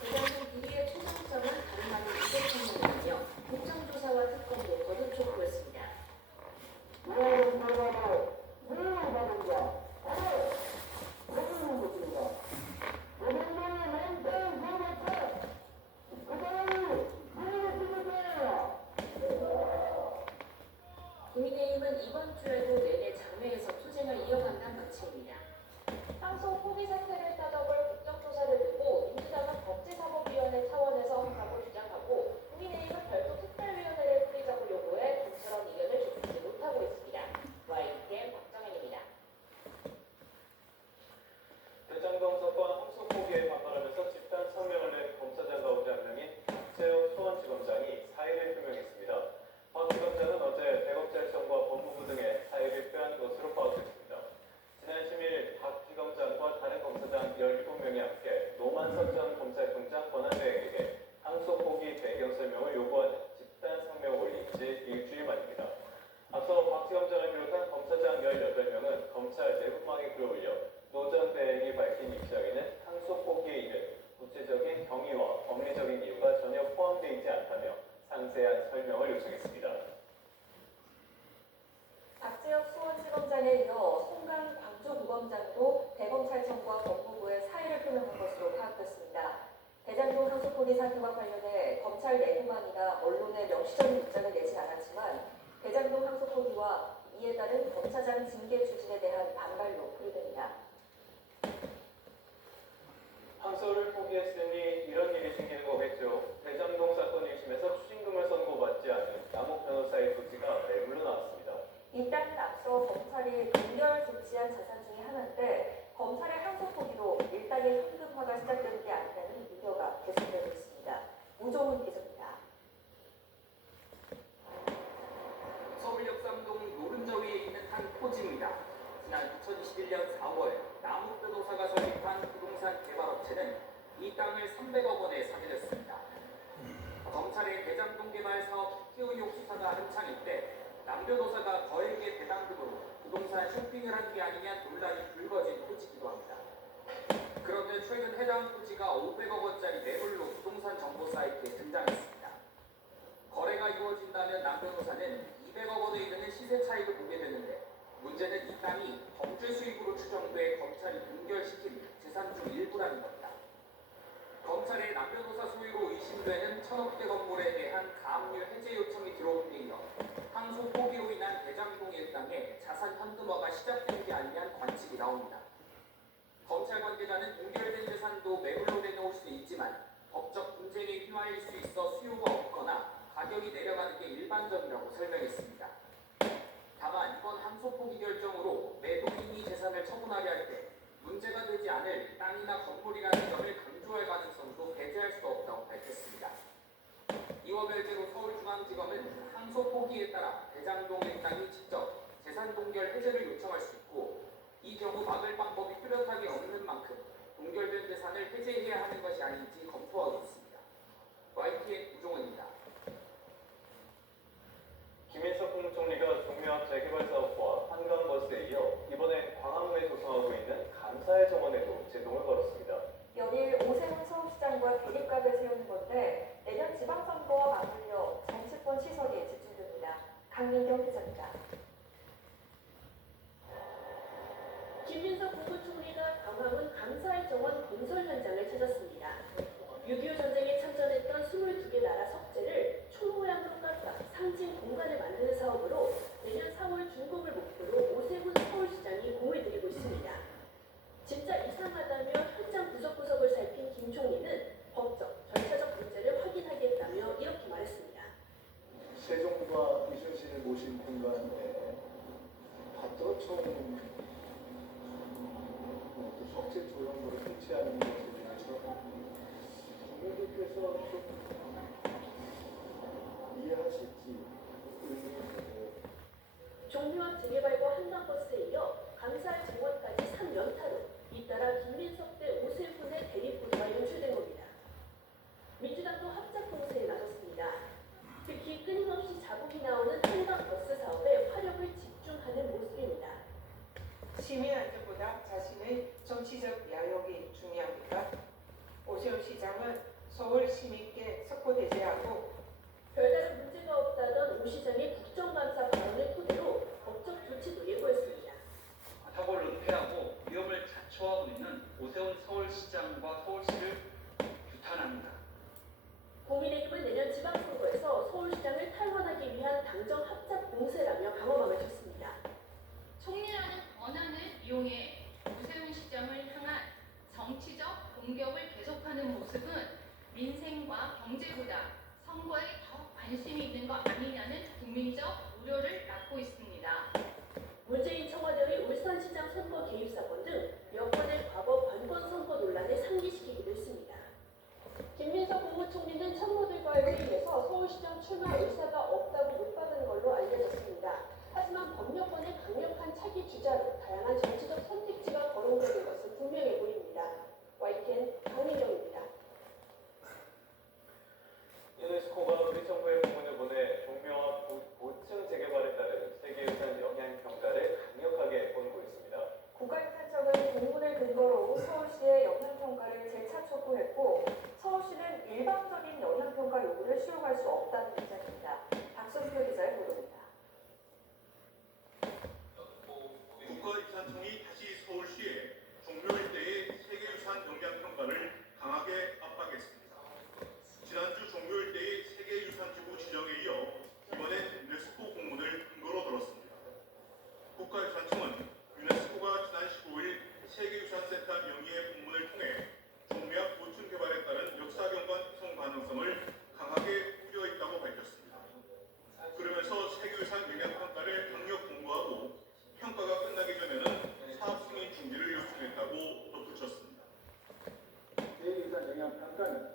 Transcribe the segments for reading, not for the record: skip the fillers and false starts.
대장동 비리의 최종점은 다름 아닌 이재명이며 국정조사와 특검도 거듭 촉구했습니다. 국민의힘은 이번 주에도 내내 장외에서 투쟁을 이어간다는 방침입니다. 항소 포기 사태를 따져볼 국정조사를 두고 민주당은 법제사법위원회 차원에서 한다고 주장하고 국민의힘은 별도 특별위원회를 꾸리자고 요구해 좀처럼 의견을 좁히지 못하고 있습니다. YTN 박정현입니다. 대장동 사건 항소 포기에 반발하면서 집단 성명을 낸 검사장 가운데 한 명인 박재호 수원지검장이 사의를 표명했습니다. 박 지검장은 어제 대검찰청과 법무부 등에 사의를 표한 것으로 파악됐습니다. 지난 10일 박 지검장과 다른 검사장 17명이 함께 노만석 전 검찰총장 권한대행에게 항소 포기 배경 설명을 요구하는 집단 성명을 올린 지 일주일 만입니다. 앞서 박 지검장을 비롯한 검사장 18명은 검찰 내부망에 글을 올려 노 전 대행이 밝힌 입장에는 항소 포기에 이른 구체적인 경위와 법리적인 이유가 전혀 포함되어 있지 않다며 상세한 설명을 요청했습니다. 박재혁 수원지검장에 이어 송강 광주구검장도 대검찰청과 법무부에 사의를 표명한 것으로 파악됐습니다. 대장동 항소 포기 사태와 관련해 검찰 내부망이나 언론에 명시적인 입장을 내지 않았지만 대장동 항소 포기와 이에 따른 검사장 징계 추진에 대한 반발로 풀이됩니다. 항소를 포기했으니 이런 일이 생기는 거겠죠. 대장동 사건 1심에서 추징금을 선고받지 않은 남욱 변호사의 조치가 매물로 나왔습니다. 이 땅은 앞서 검찰이 동결 조치한 자산 중에 하나인데 검찰의 항소 포기로 일당의 현금화가 시작되는 게 아니라는 우려가 계속되고 있습니다. 우종훈 기자입니다. 서울 역삼동 노른저위에 있는 한 토지입니다. 지난 2021년 4월 남욱 변호사가 설립한 부동산 개발업체는 이 땅을 300억 원에 사게 됐습니다. 검찰의 대장동 개발 사업 특혜 의혹 수사가 한창일 때 남 변호사가 거액의 배당금으로 부동산 쇼핑을 한 게 아니냐 논란이 불거진 토지이기도 합니다. 그런데 최근 해당 토지가 500억 원짜리 매물로 부동산 정보 사이트에 등장했습니다. 거래가 이루어진다면 남 변호사는 200억 원에 이르는 시세 차익을 보게 되는데 문제는 이 땅이 범죄 수익으로 추정돼 검찰이 동결시킨 재산 중 일부라는 겁니다. 검찰의 남 변호사 소유로 의심되는 1000억대 건물에 대한 가압류 해제 요청이 들어온 데 이어 항소 포기로 인한 대장동 일당의 자산 현금화가 시작된 게 아니냐는 관측이 나옵니다. 검찰 관계자는 동결된 재산도 매물로 내놓을 수 있지만 법적 분쟁에 휘말릴 수 있어 수요가 없거나 가격이 내려가는 게 일반적이라고 설명했습니다. 다만 이번 항소 포기 결정으로 매도인이 재산을 처분하려 할 때 문제가 되지 않을 땅이나 건물이라는 점을 강조할 가능성도 배제할 수 없다고 밝혔습니다. 이와 별개로 서울중앙지검은 항소 포기에 따라 대장동 일당이 직접 재산 동결 해제를 요청할 수 있고 이 경우 막을 방법이 뚜렷하게 없는 만큼 동결된 재산을 해제해야 하는 것이 아닌지 검토하고 있습니다. YTN 우종훈입니다. 김인석 국무총리가 종묘 재개발 사업과 한강버스에 이어 이번에 광화문에 조성하고 있는 감사의 정원에도 제동을 걸었습니다. 연일 오세훈 서울시장과 대립각을 세우는 건데 내년 지방선거와 맞물려 정치권 시선이 집중됩니다. 강민경 기자입니다. 김민석 국무총리가 광화문 감사의 정원 건설 현장을 찾았습니다. 6.25 전쟁에 참전했던 22개 나라 석재를 총 모양으로 깎아 상징 공간을 만드는 사업으로 내년 4월 준공을 목표로 오세훈 서울시장이 공을 들이고 있습니다. 진짜 이상하다며 현장 구석구석을 살핀 김 총리는 법적, 절차적 문제를 확인하겠다며 이렇게 말했습니다. 세종과 이순신을 모신 공간에 받도총 석재 조형물을 배치하는 것에 대해서 국민들께서 좀 이해하실지 의문이 종묘 재개발과 한강버스에 이어 감사의 정원까지 3연타로 잇따라 김민석 대 오세훈의 대립구도가 연출된 겁니다. 민주당도 합작 공세에 나섰습니다. 특히 끊임없이 자국이 나오는 한강버스 사업에 화력을 집중하는 모습입니다. 시민 안전보다 자신의 정치적 야욕이 중요합니다. 오세훈 시장은 서울 시민께 석고대죄하고 별다른 문제가 없다던 오 시장의 국정감사 발언을 토대로 법적 조치도 예고했습니다. 사고를 은폐하고 위험을 자초하고 있는 오세훈 서울시장과 서울시를 규탄합니다. 국민의힘은 내년 지방선거에서 서울시장을 탈환하기 위한 당정 합작 공세라며 강화감을 쳤습니다. 총리라는 권한을 이용해 오세훈 시장을 향한 정치적 공격을 계속하는 모습은 민생과 경제보다 선거에 더 관심이 있는 거 아니냐는 국민적 우려를 낳고 있습니다. 문재인 청와대의 울산시장 선거 개입 사건 등 여권의 과거 관권 선거 논란을 상기시키기도 했습니다. 김민석 국무총리는 참모들과의 회의에서 서울시장 출마 의사가 없다고 못 받은 걸로 알려졌습니다. 하지만 법여권의 강력한 차기 주자로 다양한 정치적 선택지가 거론되는 것은 분명해 보입니다. YTN 강민경입니다. 유네스코가 우리 정부에 공문을 보내 종묘와 고층 재개발에 따른 세계유산 영향평가를 강력하게 권고 있습니다. 국가유산청은 공문을 근거로 서울시의 영향평가를 재차 촉구했고 서울시는 일방적인 영향평가 요구를 수용할 수 없다는 입장입니다. 박선표 기자의 보도입니다. 국가유산청이 다시 서울시에 종묘 일대의 세계유산 영향평가를 강하게 압박했습니다. 지난주 종묘 일대의 세계유산지구 지정에 이어 이번엔 유네스코 공문을 근거로 들었습니다. 국가유산청은 유네스코가 지난 15일 세계유산센터 명의의 공문을 통해 종묘 고층 개발에 따른 역사경관 훼손 가능성을 강하게 우려했다고 밝혔습니다. 그러면서 세계유산 영향평가를 강력 공고하고 평가가 끝나기 전에는 사업 승인 중지를 요청했다고 덧붙였습니다. 세계유산 영향평가는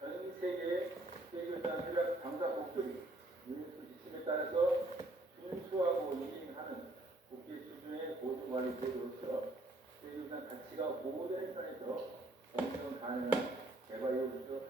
전 세계의 세계유산 협약 당사 국들이 유네스코 지침에 따라서 준수하고 인증하는 국제 수준의 보증 관리 제도로서 세계유산 가치가 보호되는 선에서 공정 가능한 개발 요구적